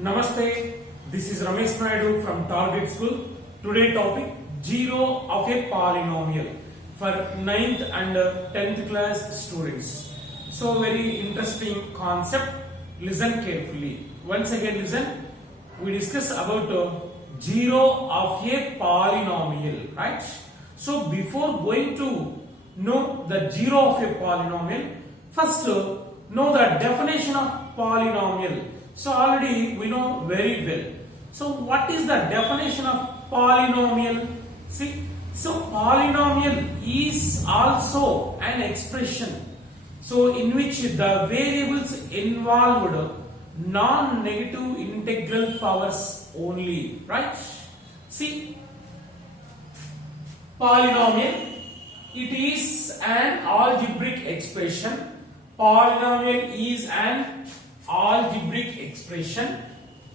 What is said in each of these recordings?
Namaste, this is Ramesh Naidu from Target School. Today topic, zero of a polynomial for 9th and 10th class students. So very interesting concept, listen carefully. Once again listen, we discuss about zero of a polynomial, right? So before going to know the zero of a polynomial, first know the definition of polynomial. So already we know very well. So what is the definition of polynomial? See, so polynomial is also an expression so in which the variables involved non-negative integral powers only, right? See, polynomial, it is an algebraic expression. Polynomial is an algebraic expression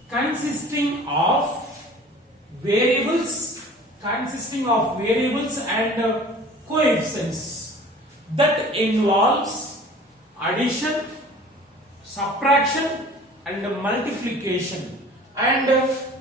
consisting of variables and coefficients that involves addition, subtraction and multiplication and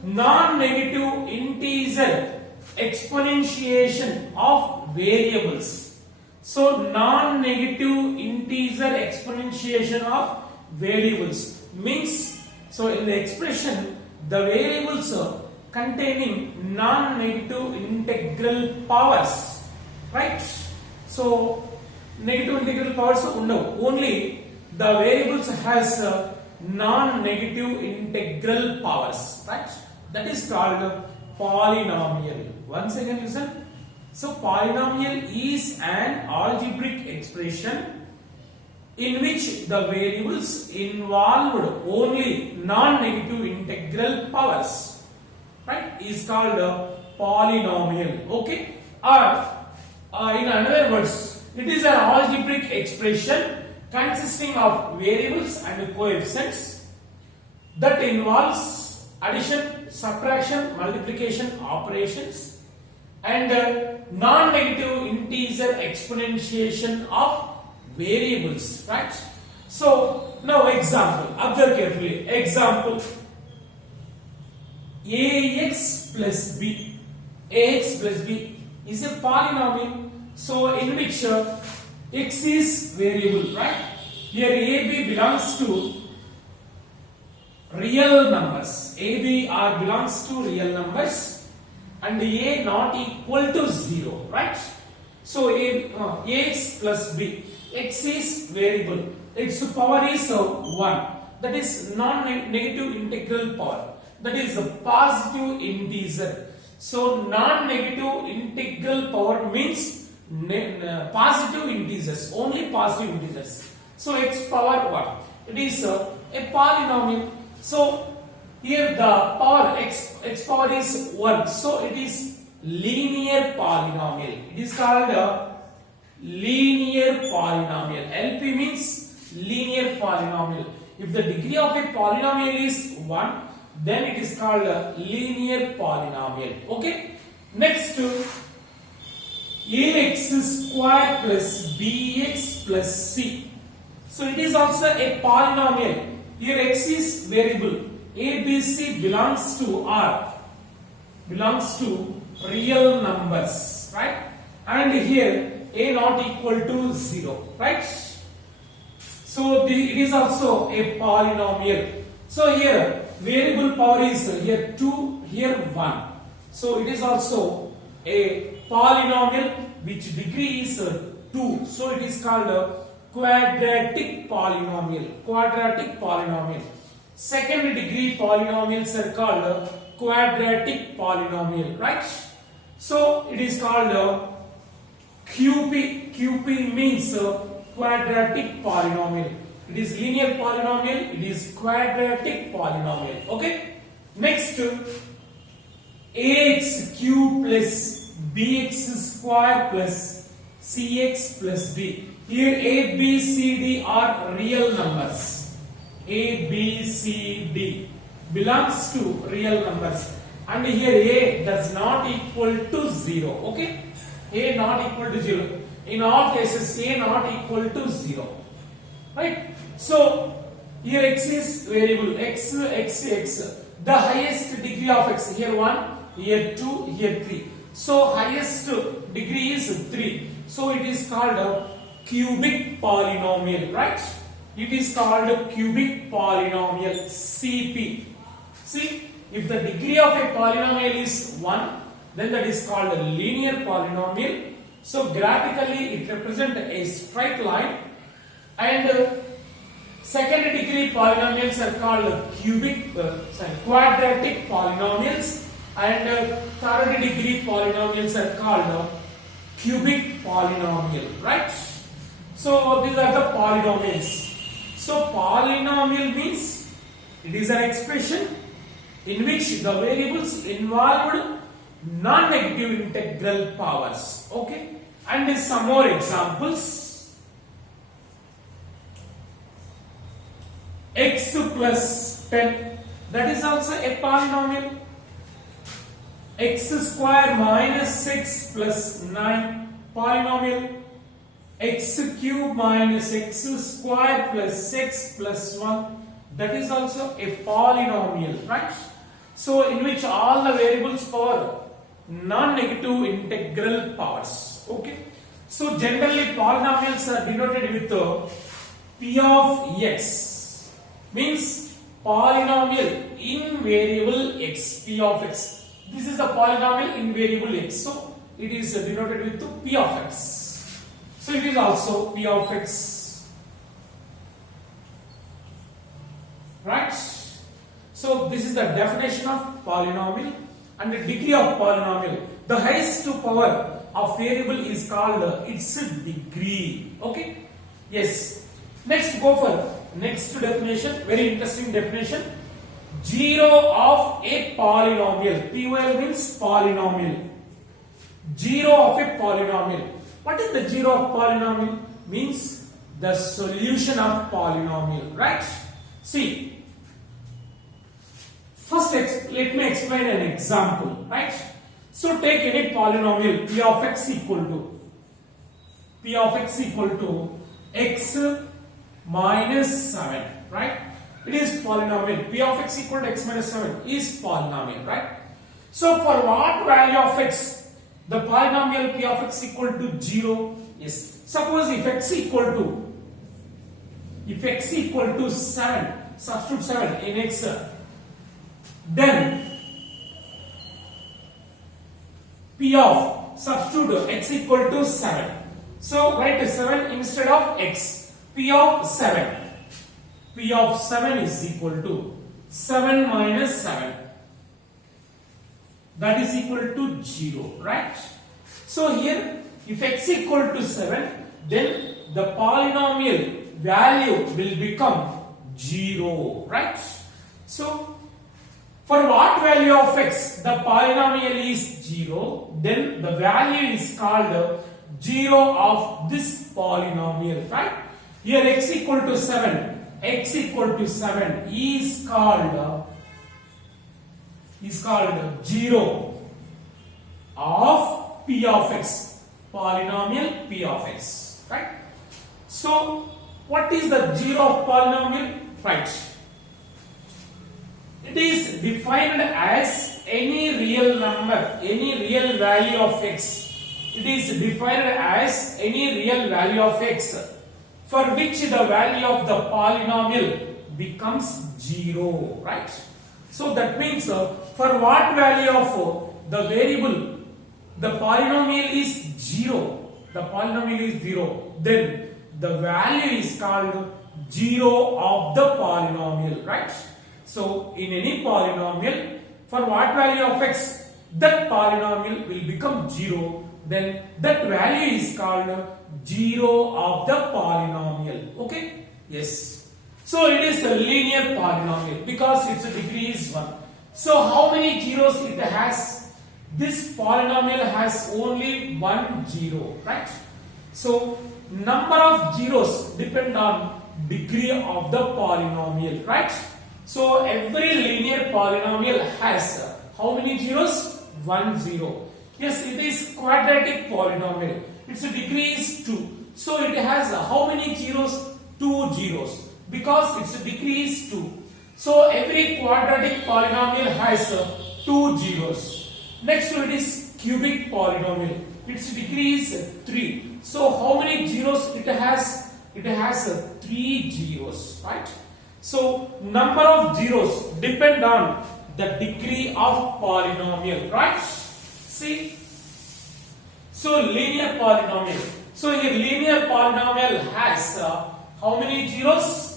non-negative integer exponentiation of variables. So non-negative integer exponentiation of variables means, so in the expression the variables containing non-negative integral powers, right? So negative integral powers only the variables has non-negative integral powers, right? That is called polynomial. Once again listen. So polynomial is an algebraic expression in which the variables involved only non-negative integral powers, right, is called a polynomial. Okay, or in other words, it is an algebraic expression consisting of variables and coefficients that involves addition, subtraction, multiplication operations and non-negative integer exponentiation of variables, right? So now example, observe carefully. Example, ax plus b is a polynomial, so in which x is variable, right? Here ab belongs to real numbers, belongs to real numbers and a not equal to 0, right? So ax plus b, x is variable, its power is 1, that is non-negative integral power, that is a positive integer. So non-negative integral power means positive integers, only positive integers. So x power 1, it is a polynomial. So here the power x power is 1, so it is linear polynomial. It is called a linear polynomial. LP means linear polynomial. If the degree of a polynomial is 1, then it is called a linear polynomial. Okay. Next, ax square plus bx plus c. So it is also a polynomial. Here x is variable. ABC belongs to R, belongs to real numbers, right? And here a not equal to 0, right? So it is also a polynomial. So here variable power is here 2, here 1. So it is also a polynomial which degree is 2. So it is called a quadratic polynomial. Second degree polynomials are called quadratic polynomial, right? So it is called QP. QP means quadratic polynomial. It is linear polynomial, it is quadratic polynomial. Okay. Next, ax cube plus bx square plus cx plus d. Here a, b, c, d are real numbers. A, B, C, D belongs to real numbers, and here a does not equal to 0. Okay, a not equal to 0. In all cases, a not equal to 0. Right? So Here x is variable, x. The highest degree of x, here 1, here 2, here 3. So highest degree is 3. So it is called a cubic polynomial, right? It is called a cubic polynomial, CP. See, if the degree of a polynomial is 1, then that is called a linear polynomial. So graphically it represents a straight line, and second degree polynomials are called quadratic polynomials, and third degree polynomials are called cubic polynomial, right? So these are the polynomials. So polynomial means it is an expression in which the variables involved non-negative integral powers. Okay, and some more examples. X plus 10, that is also a polynomial. X square minus 6 plus 9, polynomial. X cube minus x square plus 6 plus 1, that is also a polynomial, right? So in which all the variables power non-negative integral powers. Okay, so generally polynomials are denoted with p of x, means polynomial in variable x, p of x. This is the polynomial in variable x, so it is denoted with p of x. So it is also p of x, right? So this is the definition of polynomial and the degree of polynomial. The highest power of variable is called its degree. Okay? Yes. Next, go for next definition. Very interesting definition. Zero of a polynomial. POL means polynomial. Zero of a polynomial. What is the zero of polynomial? Means the solution of polynomial, right? See, first let me explain an example, right? So take any polynomial p of x equal to x minus 7, right? It is polynomial. P of x equal to x minus 7 is polynomial, right? So for what value of x the polynomial p of x equal to 0? Yes. Suppose if x equal to 7, substitute 7 in x, then p of substitute x equal to 7. So write 7 instead of x. P of 7. P of 7 is equal to 7 minus 7. That is equal to 0, right? So here, if x equal to 7, then the polynomial value will become 0, right? So, for what value of x the polynomial is 0, then the value is called 0 of this polynomial, right? Here x equal to 7 is called 0 of p of x, polynomial p of x, right? So what is the 0 of polynomial? Right, it is defined as any real number, any real value of x. It is defined as any real value of x for which the value of the polynomial becomes 0, right? So that means for what value of the variable the polynomial is 0, then the value is called 0 of the polynomial, right? So in any polynomial, for what value of x that polynomial will become 0, then that value is called 0 of the polynomial. Okay? Yes. So it is a linear polynomial because its degree is 1. So how many zeros it has? This polynomial has only 1 0, right? So number of zeros depend on degree of the polynomial, right? So every linear polynomial has how many zeros? 1 0. Yes, it is quadratic polynomial. Its degree is 2. So it has how many zeros? 2 zeros. because its degree is 2. So every quadratic polynomial has 2 zeros. Next it is cubic polynomial. Its degree is 3. So how many zeros it has? It has 3 zeros, right? So number of zeros depend on the degree of polynomial, right? See? So linear polynomial. So a linear polynomial has how many zeros?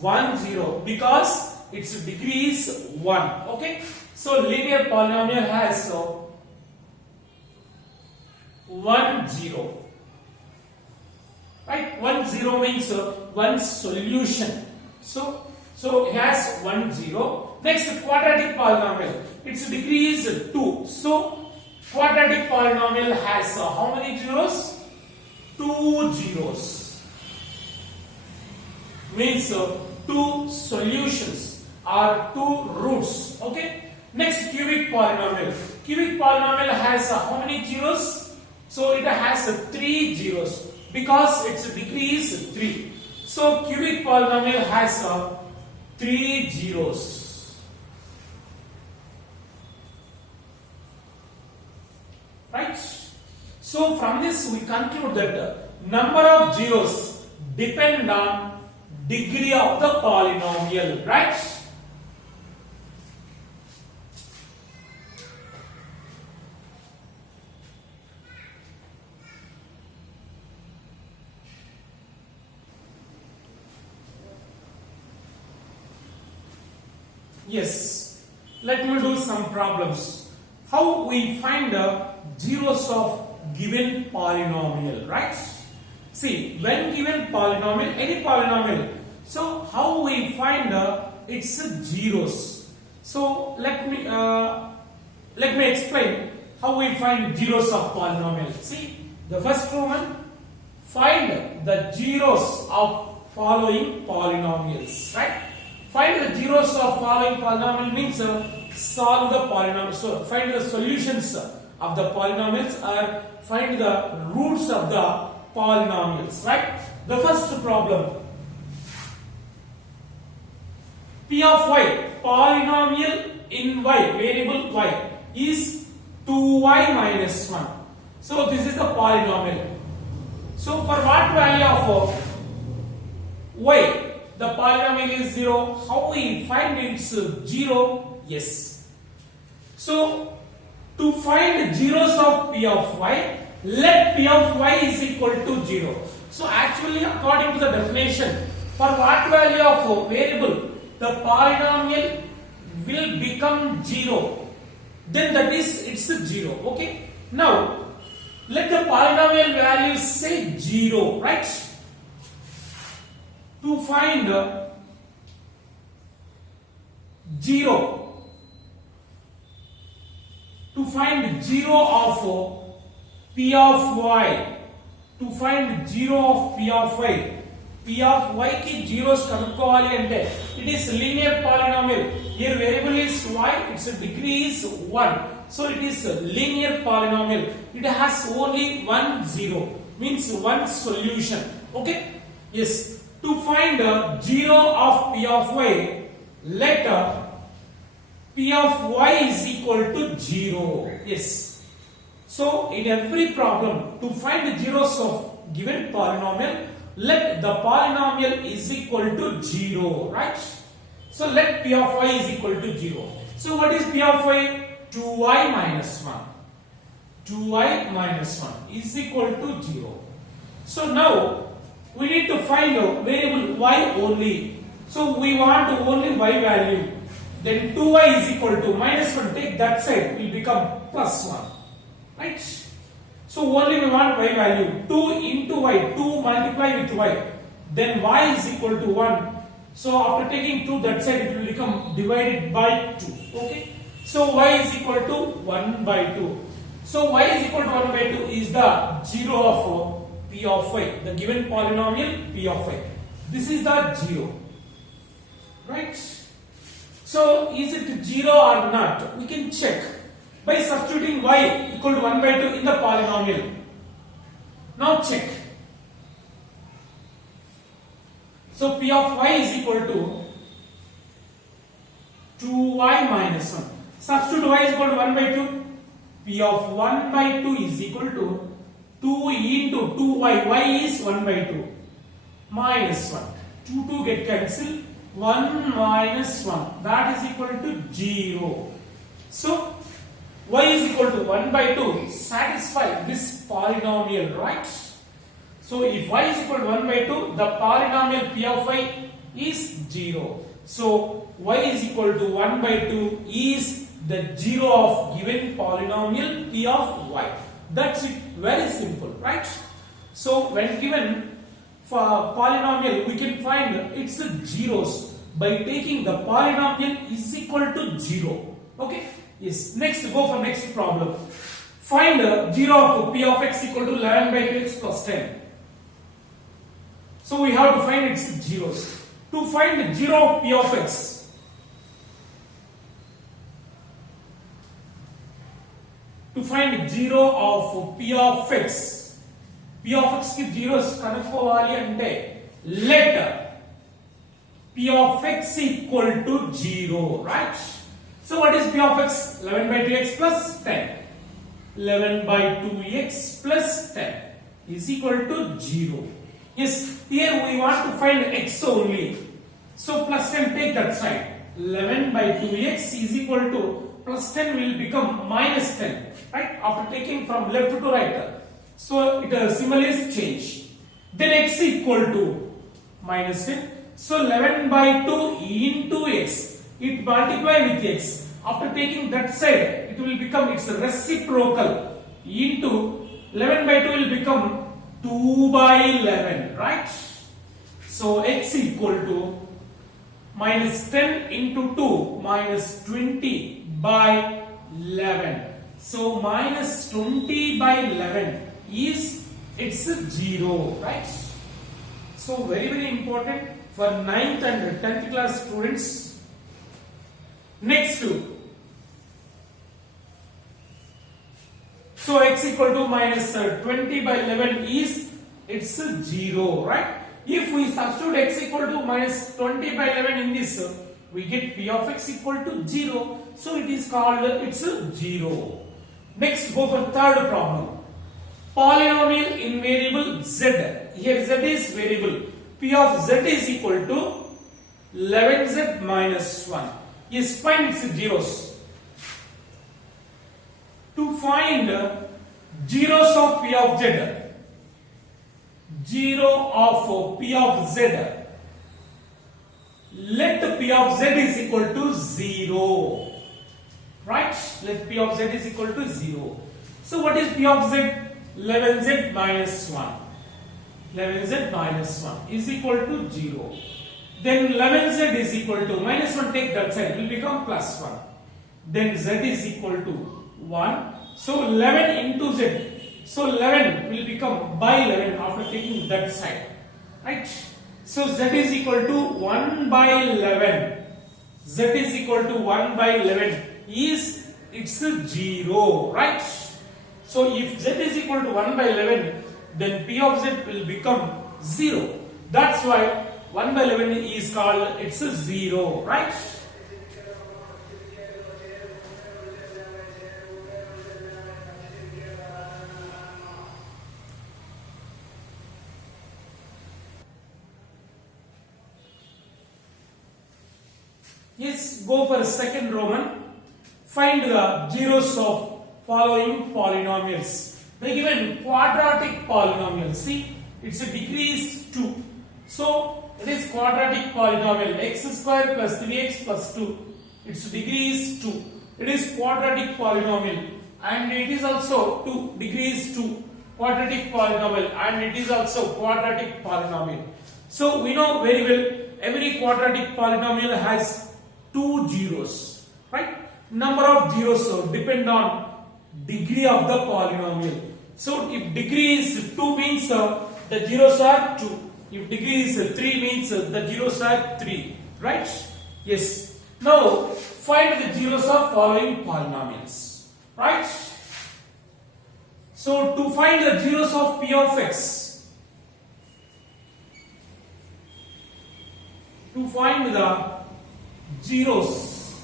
1 zero, because its degree is 1. Okay? So linear polynomial has 1 zero. Right? 1 zero means one solution. So it has 1 zero. Next, quadratic polynomial. Its degree is 2. So quadratic polynomial has how many zeros? 2 zeros. Means 2 solutions or 2 roots. Okay. Next, cubic polynomial. Cubic polynomial has how many zeros? So it has 3 zeros because its degree is 3. So cubic polynomial has 3 zeros. Right? So from this we conclude that number of zeros depend on degree of the polynomial, right? Yes, let me do some problems. How we find the zeros of given polynomial, right? See, when given polynomial, any polynomial, so how we find its zeros? So let me explain how we find zeros of polynomial. See, the first one, find the zeros of following polynomials, right? Find the zeros of following polynomial means solve the polynomial. So find the solutions of the polynomials or find the roots of the polynomials, right? The first problem, P of y, polynomial in y, variable y, is 2y minus 1. So this is the polynomial. So for what value of y? The polynomial is 0. How we find its 0? Yes. So to find zeros of P of y, let P of y is equal to 0. So actually, according to the definition, for what value of variable the polynomial will become 0, then that is it's 0. Okay. Now let the polynomial value say 0, right? To find 0, to find 0 of P of y, to find 0 of P of y, P of y ki zeros kanukovali ante it is linear polynomial. Here variable is y, its degree is 1. So it is a linear polynomial. It has only 1 0, means one solution. Okay? Yes. To find 0 of P of y, let P of y is equal to 0. Yes. So in every problem, to find the zeros of given polynomial, let the polynomial is equal to 0, right? So let P of y is equal to 0. So what is P of y? 2y minus 1. 2y minus 1 is equal to 0. So now we need to find a variable y only. So we want only y value. Then 2y is equal to minus 1. Take that side, will become plus 1. Right? So only we want y value. 2 into y. 2 multiply with y. Then y is equal to 1. So after taking 2 that side, it will become divided by 2. Okay? So y is equal to 1 by 2. So y is equal to 1 by 2 is the 0 of P of y, the given polynomial P of y. This is the 0. Right? So is it 0 or not? We can check by substituting y equal to 1 by 2 in the polynomial. Now check. So P of y is equal to 2y minus 1. Substitute y is equal to 1 by 2. P of 1 by 2 is equal to 2 into 2y. Y is 1 by 2 minus 1. 2 get cancelled. 1 minus 1. That is equal to 0. So y is equal to 1 by 2 satisfy this polynomial, right? So if y is equal to 1 by 2, the polynomial P of y is 0. So y is equal to 1 by 2 is the 0 of given polynomial P of y. That's it. Very simple, right? So when given for polynomial, we can find its zeros by taking the polynomial is equal to 0. Okay? Yes. Next, go for next problem. Find 0 of P of x equal to 11 by 2x plus 10. So we have to find its zeros. To find the 0 of P of x, to find 0 of P of x, P of x ki zeros కనుక్కోవాలి అంటే let P of x equal to 0, right? So what is P of x? 11 by 2x plus 10. 11 by 2x plus 10 is equal to 0. Yes, here we want to find x only. So plus 10, take that side. 11 by 2x is equal to plus 10 will become minus 10, right? After taking from left to right. So it symbol is changed. Then x equal to minus 10. So 11 by 2 into x. It multiply with x. After taking that side, it will become its reciprocal into 11 by 2 will become 2 by 11, right? So x equal to minus 10 into 2 minus 20 by 11. So minus 20 by 11 is it's 0, right? So very important for 9th and 10th class students. Next two. So x equal to minus 20 by 11 is it's 0, right? If we substitute x equal to minus 20 by 11 in this, we get P of x equal to 0. So it is called it's 0. Next, go for third problem. Polynomial in variable z. Here z is variable. P of z is equal to 11z minus 1. Yes, find its zeros. To find zeros of P of z, 0 of P of z, let P of z is equal to 0, right? Let P of z is equal to 0. So what is P of z? 11z minus 1. 11z minus 1 is equal to 0. Then 11z is equal to minus 1, take that side, will become plus 1. Then z is equal to 1. So 11 into z. So 11 will become by 11 after taking that side, right? So z is equal to 1 by 11. Z is equal to 1 by 11 is it's 0, right? So if z is equal to 1 by 11, then P of z will become 0. That's why 1 by 11 is called it's 0, right? Yes, go for second Roman. Find the zeros of following polynomials. They given quadratic polynomial. See, its degree is 2. So it is quadratic polynomial. X square plus 3x plus 2. Its degree is 2. It is quadratic polynomial, and it is also 2. Degree is 2. Quadratic polynomial, and it is also quadratic polynomial. So we know very well every quadratic polynomial has 2 zeros, right? Number of zeros depend on degree of the polynomial. So if degree is 2 means the zeros are 2. If degree is 3 means the zeros are 3, right? Yes. Now find the zeros of following polynomials, right? So to find the zeros of P of x, to find the zeros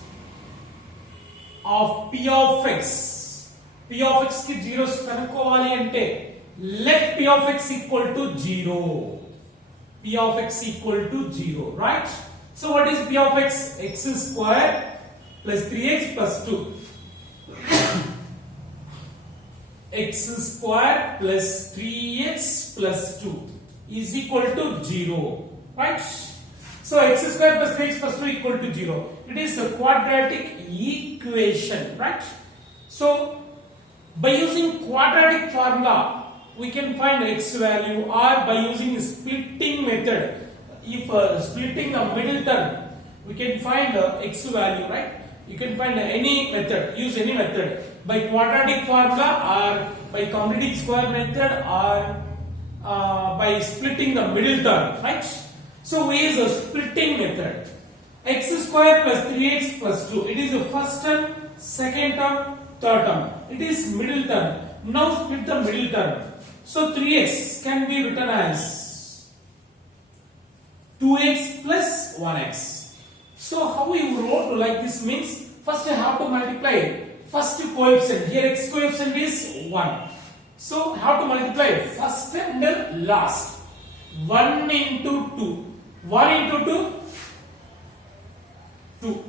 of p of x. P of x ki zeros kanukovali ante let p of x equal to 0. P of x equal to 0, right? So what is p of x? X square plus 3x plus 2. X square plus 3x plus 2 is equal to 0, right? So x square plus 3x plus 2 equal to 0. It is a quadratic equation, right? So by using quadratic formula we can find x value, or by using splitting method, if splitting the middle term we can find the x value, right? You can find any method, use any method, by quadratic formula or by completing square method or by splitting the middle term, right? So we use a splitting method. X square plus 3x plus 2, it is the first term, second term, third term. It is middle term. Now split the middle term. So 3x can be written as 2x plus 1x. So how you wrote like this means, first you have to multiply first coefficient. Here x coefficient is 1. So how to multiply first and last. 1 into 2. 1 into 2, 2.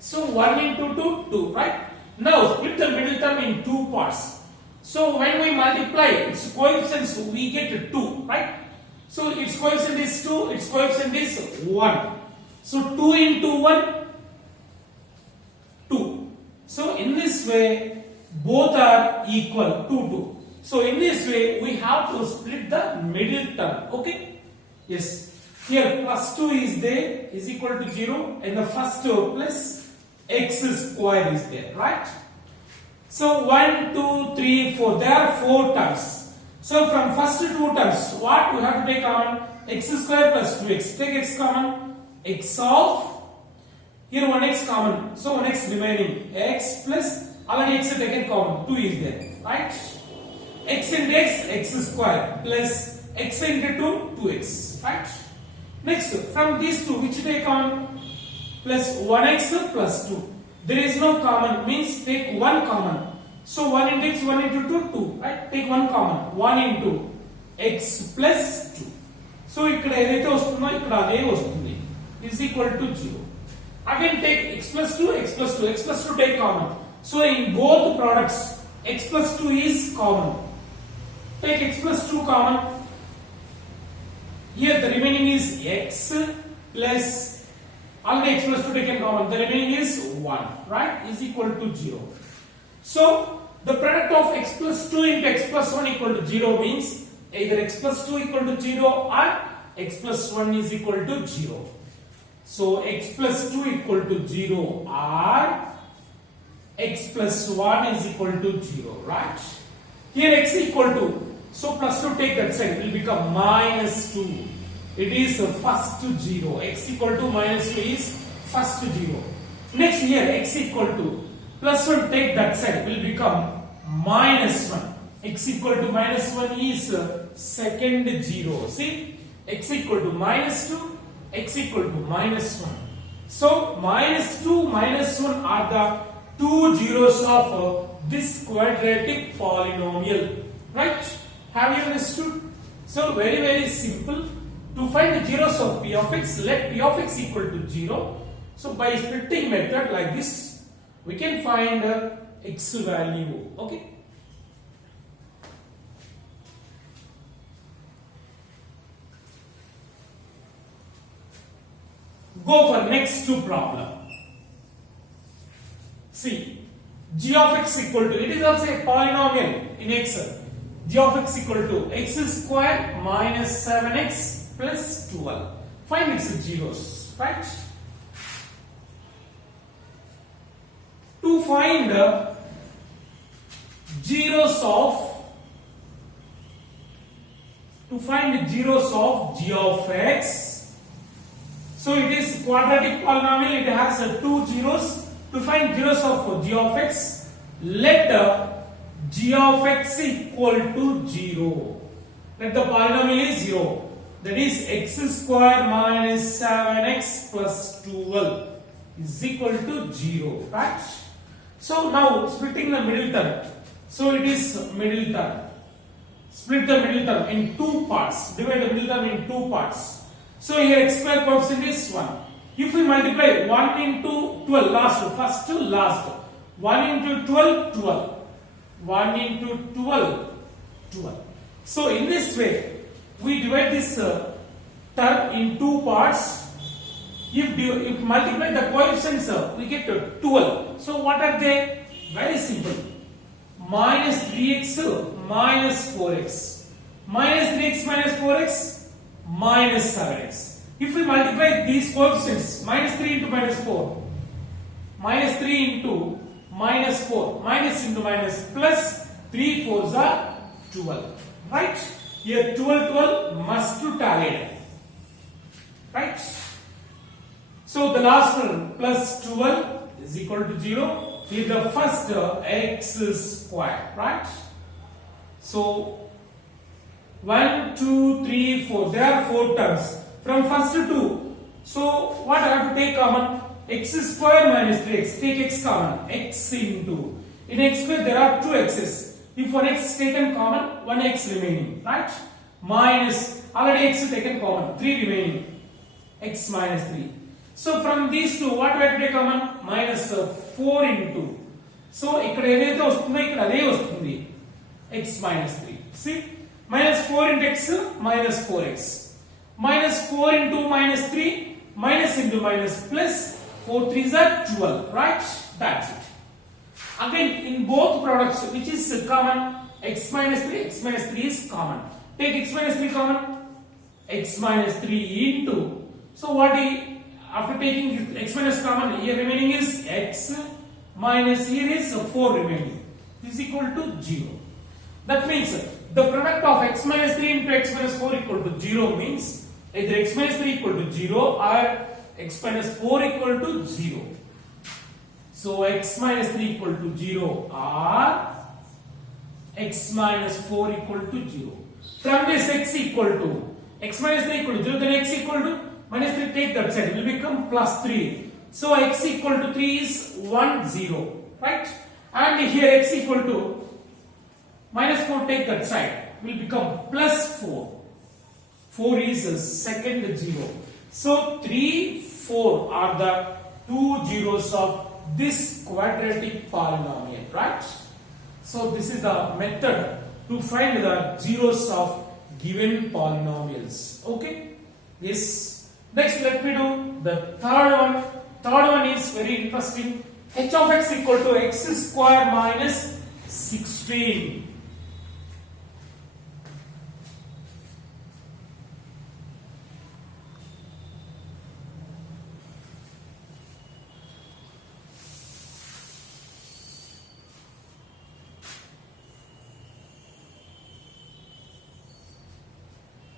So 1 into 2, 2, right? Now split the middle term in two parts. So when we multiply its coefficients, we get 2, right? So its coefficient is 2, its coefficient is 1. So 2 into 1, 2. So in this way, both are equal, 2, 2. So in this way, we have to split the middle term, okay? Yes. Here plus 2 is there, is equal to 0, and the first plus x square is there, right? So 1, 2, 3, 4. There are 4 terms. So from first 2 terms, what we have to take common? X square plus 2x. Take x common. X of, here 1x common. So 1x remaining. X plus, already x taken common. 2 is there, right? X into x square plus x into 2, 2x, right? Next, from these two, which take common? Plus 1x plus 2. There is no common, means take 1 common. So 1 into x, 1 into 2, 2. Right? Take 1 common. 1 into x plus 2. So ఇక్కడ ఏదైతే వస్తుందో ఇక్కడ అదే వస్తుంది. Is equal to 0. Again take x plus 2, x plus 2. X plus 2 take common. So in both products, x plus 2 is common. Take x plus 2 common. Here the remaining is x plus, already x plus 2 taken common, the remaining is 1, right? Is equal to 0. So the product of x plus 2 into x plus 1 equal to 0 means either x plus 2 equal to 0 or x plus 1 is equal to 0. So x plus 2 equal to 0 or x plus 1 is equal to 0, right? Here x equal to, so plus 2 take that side, it will become minus 2. It is first 0. X equal to minus 2 is first 0. Next here x equal to plus 1 take that side, will become minus 1. X equal to minus 1 is second 0. See, x equal to minus 2, x equal to minus 1. So minus 2, minus 1 are the two zeros of this quadratic polynomial, right? Have you understood? So very simple. To find the zeros of p of x, let p of x equal to 0. So by splitting method like this, we can find x value. Okay. Go for next two problem. See, g of x equal to, it is also a polynomial in Excel. G of x equal to x square minus 7x plus 12. Find its zeros, right? To find zeros of g of x, so it is quadratic polynomial, it has two zeros. To find zeros of g of x, let g of x equal to 0. Let the polynomial is 0. that is x square minus 7x plus 12 is equal to 0, right? So now splitting the middle term, so it is middle term. Split the middle term in two parts, divide the middle term in two parts. So here x square coefficient is 1. If we multiply 1 into 12, first to last, 1 into 12, 12. 1 into 12, 12. So in this way, we divide this term in two parts. If multiply the coefficients, we get 12. So what are they? Very simple. Minus 3x minus 4x. Minus 3x minus 4x minus 7x. If we multiply these coefficients, minus 3 into minus 4, minus 3 into minus 4, minus into minus, plus 3 4s are 12. Right? Here 12, 12 must to tally. Right? So the last one plus 12 is equal to 0. Here the first x square. Right? So 1, 2, 3, 4. There are 4 terms. From first to 2. So what I have to take common? X square minus 3x. Take x common. X into. In x square there are 2 x's. If one x is taken common, 1 x remaining. Right? Minus. Already x is taken common. 3 remaining. X minus 3. So from these two, what do I have to take common? Minus 4 into. So ఇక్కడ ఏదైతే వస్తుందో ఇక్కడ అదే వస్తుంది. X minus 3. See? Minus 4 into x minus 4x. Minus 4 into minus 3 minus into minus plus 4 3s are 12, right? That's it. Again in both products, which is common? X minus 3 is common. Take x minus 3 common. X minus 3 into. So what after taking x minus common, here remaining is x minus here is 4 remaining is equal to 0. That means the product of x minus 3 into x minus 4 equal to 0 means either x minus 3 equal to 0 or x minus 4 equal to 0. So x minus 3 equal to 0 or x minus 4 equal to 0. From this x equal to x minus 3 equal to 0, then x equal to minus 3, take that side, it will become plus 3. So x equal to 3 is 1 0, right? And here x equal to minus 4, take that side, will become plus 4. 4 is a second 0. So 3, 4 are the two zeros of this quadratic polynomial, right? So this is the method to find the zeros of given polynomials. Okay? Yes. Next let me do the third one. Third one is very interesting. H of x equal to x square minus 16.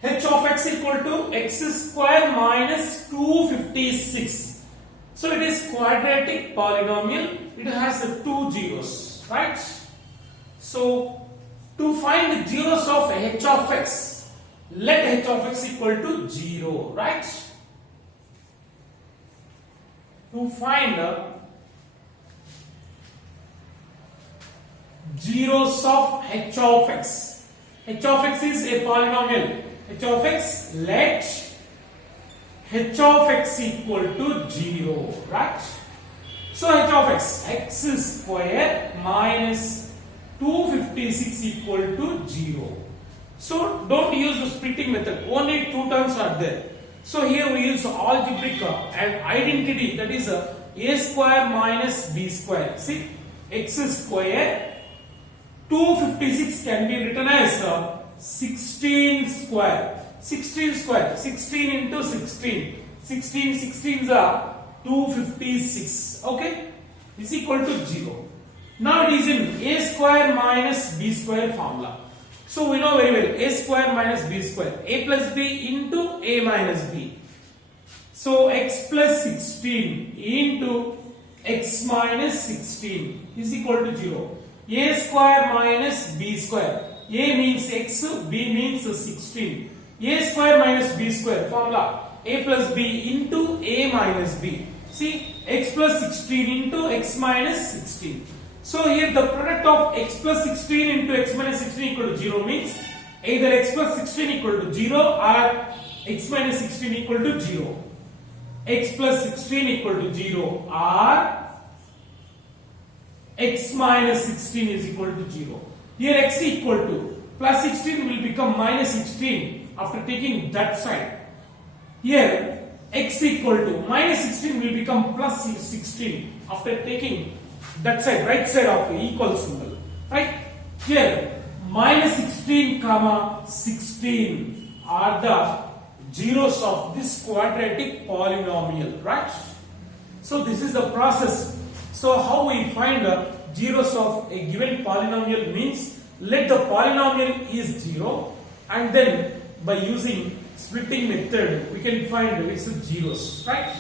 H of x equal to x square minus 256. So it is quadratic polynomial. It has two zeros, right? So to find the zeros of h of x, let h of x equal to 0, right? To find zeros of h of x. H of x is a polynomial. H of x, let h of x equal to 0, right? So h of x, x square minus 256 equal to 0. So don't use the splitting method, only two terms are there. So here we use algebraic and identity, that is a square minus b square. See, x square 256 can be written as 16 square. 16 square. 16 into 16. 16 16s are 256. Okay? Is equal to 0. Now it is in a square minus b square formula. So we know very well a square minus b square. A plus b into a minus b. So x plus 16 into x minus 16 is equal to 0. A square minus b square. A means x, b means 16. A square minus B square formula. A plus B into A minus B. See, x plus 16 into x minus 16. So here the product of x plus 16 into x minus 16 equal to 0 means either x plus 16 equal to 0 or x minus 16 equal to 0. X plus 16 equal to 0 or x minus 16 is equal to 0. Here x equal to plus 16 will become minus 16 after taking that side. Here x equal to minus 16 will become plus 16 after taking that side, right side of the equal symbol. Right? Here minus 16 comma 16 are the zeros of this quadratic polynomial. Right? So this is the process. So how we find the zeros of a given polynomial means let the polynomial is 0 and then by using splitting method we can find its zeros, right?